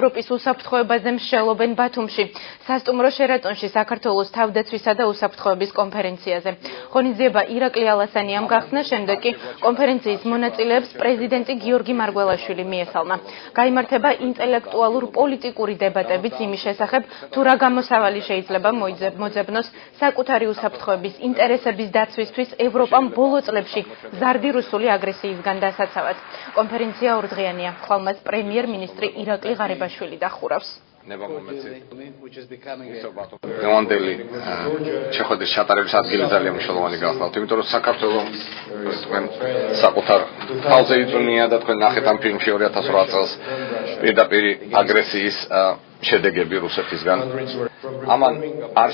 ევროპის უსაფრთხოებაზე მსჯელობენ ბათუმში, სასტუმრო შერატონში საქართველოს თავდაცვისა და უსაფრთხოების კონფერენციაზე. ღონისძიება ირაკლი ალასანიამ გახსნა, შემდეგ კი კონფერენციის მონაწილეებს პრეზიდენტი გიორგი მარგველაშვილი მიესალმა. გაიმართება ინტელექტუალურ პოლიტიკური დებატებიც იმის შესახებ, თუ რა გამოსავალი შეიძლება მოძებნოს საკუთარი უსაფრთხოების ინტერესების დაცვისთვის ევროპამ ბოლო წლებში ზარდი რუსული აგრესიისგან დასაცავად. კონფერენცია ორდღიანია. ხვალმას პრემიერ-მინისტრი ირაკლი ღარიბაშვილი დახურავს. დღევანდელი შეხვედრის ჩატარების ადგილი ძალიან მნიშვნელოვანი გახლავთ, იმიტომ რომ საქართველოს თქვენ საკუთარ თავზე იწვნია და თქვენ ნახეთ ამ ფილმში 2008 წელს პირდაპირ აგრესიის შედეგები რუსეთისგან. ამან არ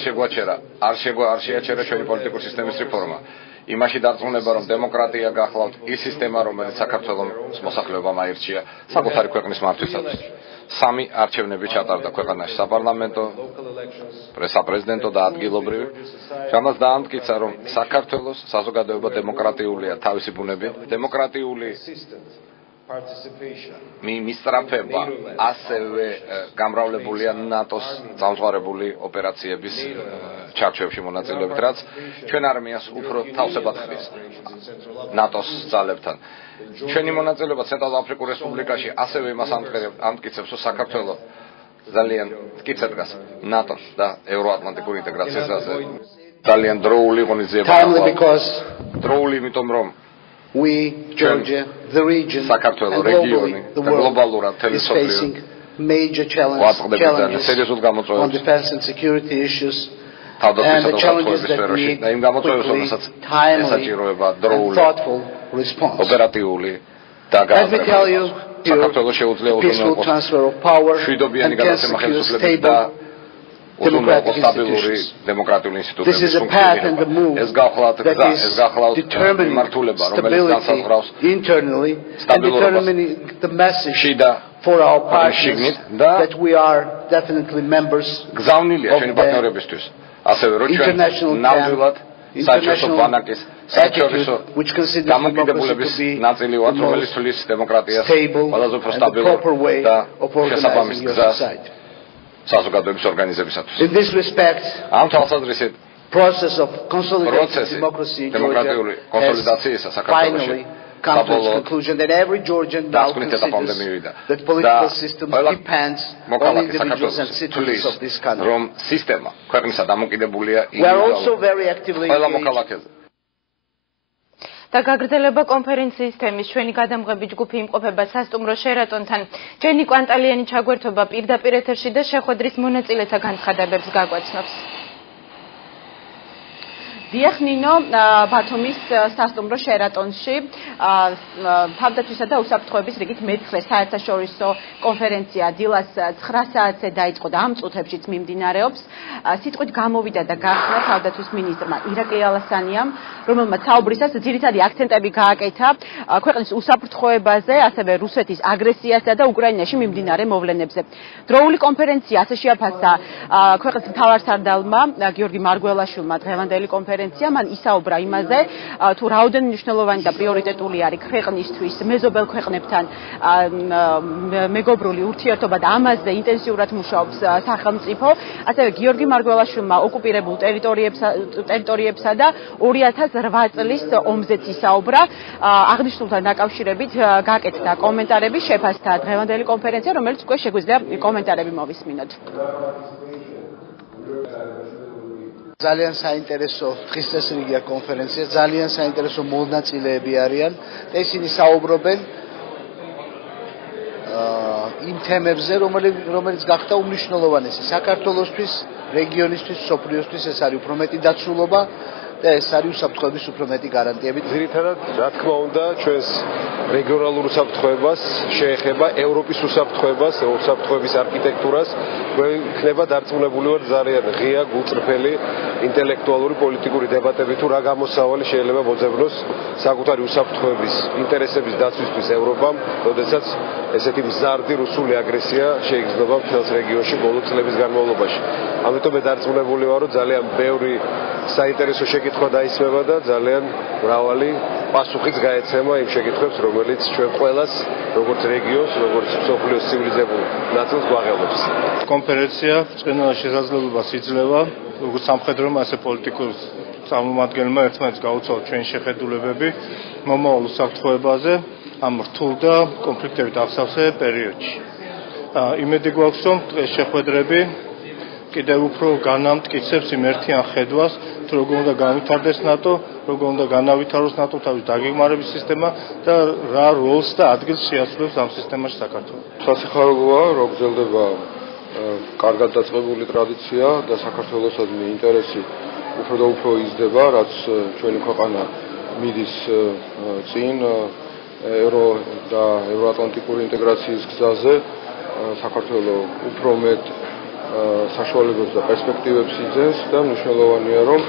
შეაჩერა ჩვენი პოლიტიკური სისტემის რეფორმა. იმაში დარწმუნება, რომ დემოკრატია გახლავთ ის სისტემა, რომელიც საქართველოს მოსახლეობამ აირჩია საკუთარი ქვეყნის მართვისათვის. 3 არჩევნები ჩატარდა ქვეყანაში საპარლამენტო, საპრეზიდენტო და ადგილობრივი. რამაც დაამტკიცა, რომ საქართველოს საზოგადოება დემოკრატიულია თავისი ბუნებით, დემოკრატიული მისწრაფება ასევე გამრავლებულია ნატოს წამსვარებული ოპერაციების ჩარჩოებში მონაწილეობით, რაც ჩვენ არმიას უფრო თავსებად ხდის ნატოს ძალებთან. ჩვენი მონაწილეობა ცენტრალურ აფრიკულ რესპუბლიკაში ასევე იმას ამტკიცებს, რომ საქართველოს ძალიან მტკიცედ დგას ნატოს და ევროატლანტიკური ინტეგრაციის გზაზე. ძალიან დროული ღონისძიება. დროული, იმიტომ რომ we, Georgia, the region, and globally, the world is facing major challenges on defense and security issues, and the challenges that need quickly, timely, and thoughtful response. Let me tell you, peaceful transfer of power and can secure stable democratic institutions. This is a path and the move that is determining stability internally and determining the message for our partners that we are definitely members of the international camp, international attitude, which considers democracy to be the most stable and the proper way of organizing your society. In this respect, process of consolidating democracy in Georgia has finally come to its conclusion that every Georgian now considers that political system depends on individuals and citizens of this country. We are also very actively engaged. და გაგრძელება კონფერენციის თემის ჩვენი გადამღები ჯგუფი იმყოფება სასტუმრო შერატონთან. ჯენი კვანტალიანი ჩაგვერთობა პირდაპირ ეთერში და შეხვედრის მონაწილეთა განცხადებებს გაგვაცნობს. დიახ ნინო, ბათუმის სასტუმრო შერატონში თავდაცვისა და უსაფრთხოების რიგით მე-9 საერთაშორისო კონფერენცია დილას 9 საათზე დაიწყო და ამ წუთებშიც მიმდინარეობს. სიტყვით გამოვიდა და გახსნა თავდაცვის მინისტრმა ირაკლი ალასანიამ, რომელმაც საუბრისას ძირითადი აქცენტები გააკეთა ქვეყნის უსაფრთხოებაზე, ასევე რუსეთის აგრესიასა და უკრაინაში მიმდინარე მოვლენებზე. დროული კონფერენცია ასე შეაფასა ქვეყნის მთავარსარდალმა გიორგი მარგველაშვილმა დღევანდელი კონფერენცია მან ისაუბრა იმაზე, თუ რაოდენობით მნიშვნელოვანი და პრიორიტეტული არის ქვეყნისთვის მეზობელ ქვეყნებთან მეგობრული ურთიერთობა და ამაზე ინტენსიურად მუშაობს სახელმწიფო. ასევე გიორგი მარგველაშვილმა ოკუპირებულ ტერიტორიებსა და 2008 წლის ომზეც ისაუბრა. აღნიშნულთან დაკავშირებით გააკეთა კომენტარები, შეფასდა დღევანდელი კონფერენცია, რომელიც უკვე შეგვიძლია კომენტარები მოვისმინოთ. ძალიან საინტერესო დღის წესრიგია კონფერენცია, ძალიან საინტერესო მონაწილეები არიან და ისინი საუბრობენ იმ თემებზე, რომელიც გახდა უმნიშვნელოვანესი საქართველოსთვის, რეგიონისთვის, სოფლიოსთვის. ეს არის უფრო მეტი დაცულობა და ეს არის უსაფრთხოების უფრო მეტი გარანტიები. ძირითადად, რა თქმა უნდა, ჩვენს რეგიონალურ უსაფრთხოებას შეეხება ევროპის უსაფრთხოებას, უსაფრთხოების არქიტექტურას. გვექნება დარწმუნებული ვარ ძალიან ღია, გულწრფელი, ინტელექტუალური, პოლიტიკური დებატები თუ რა გამოსავალი შეიძლება მოძებნოს საკუთარი უსაფრთხოების ინტერესების დაცვისთვის ევროპამ, როდესაც ესეთი მზარდი რუსული აგრესია შეიგრძნობა მთელს რეგიონში ბოლო წლების განმავლობაში. ამიტომ მე დარწმუნებული ვარ, რომ ძალიან ბევრი საინტერესო შეკითხვა შეკითხვა დაისმება და ძალიან მრავალი პასუხიც გაეცემა იმ შეკითხვებს, რომელიც ჩვენ ყველას, როგორც რეგიონს, როგორც მსოფლიოს ცივილიზებულ ნაწილს გვაღელვებს. კონფერენცია წყინვალე შესაძლებლობას იძლევა, როგორც სამხედრო, ასე პოლიტიკურ წარმომადგენელმა ერთმანეთს გაუცალოთ ჩვენი შეხედულებები მომავალ უსაფრთხოებაზე ამ რთულ და კონფლიქტებით აღსავსე პერიოდში. იმედი გვაქვს, რომ ეს შეხვედრები კიდევ უფრო განამტკიცებს იმ ერთიან ხედვას, თუ როგორ უნდა განვითარდეს ნატო, როგორ უნდა განავითაროს ნატო თავის დაგეგმარების სისტემა და რა როლს და ადგილს შეასრულებს ამ სისტემაში საქართველოს. სასიხარულოა, რომ გრძელდება კარგად დაწყებული ტრადიცია და საქართველოსადმი ინტერესი უფრო და უფრო იზრდება, რაც ჩვენი ქვეყანა მიდის წინ ევრო და ევროატლანტიკური ინტეგრაციის გზაზე. საქართველოს უფრო მეტ საშუალებებს და პერსპექტივებს იძენს და მნიშვნელოვანია, რომ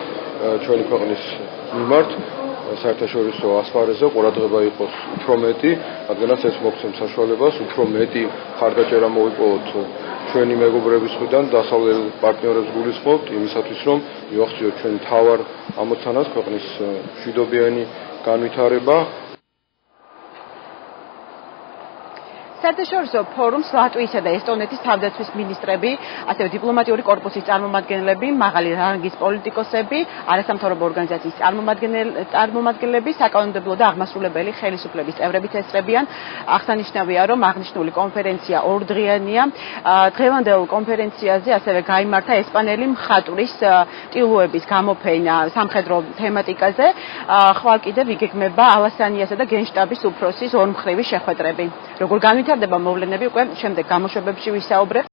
ჩვენი ქვეყნის მიმართ საერთაშორისო ასპარეზზე ყურადღება იყოს უფრო მეტი, რადგანაც ეს მოგცემს საშუალებას უფრო მეტი ხარდაჭერა მოვიპოვოთ ჩვენი მეგობრების მხრიდან, დასავლელ პარტნიორებს გულისხმობთ იმისათვის, რომ მივახციოთ ჩვენ მთავარ ამოცანას ქვეყნის მშვიდობიანი განვითარება. საერთაშორისო ფორუმს ლატვიისა და ესტონეთის თავდაცვის მინისტრები, ასევე დიპლომატიური კორპუსის წარმომადგენლები, მაღალი რანგის პოლიტიკოსები, არასამთავრობო ორგანიზაციის წარმომადგენლები, საკანონმდებლო და აღმასრულებელი ხელისუფლების წევრებიც ესწრებიან. აღსანიშნავია, რომ აღნიშნული კონფერენცია ორდღიანია. დღევანდელ კონფერენციაზე ასევე გაიმართა ესპანელი მხატვრის ტილოების გამოფენა სამხედრო თემატიკაზე. ხვალ კიდევ იგეგმება ალასანიასა და გენშტაბის უფროსის ორმხრივი შეხვედრები. როგორ განვითარდება მოვლენები უკვე შემდეგ გამოშვებებში ვისაუბრებთ.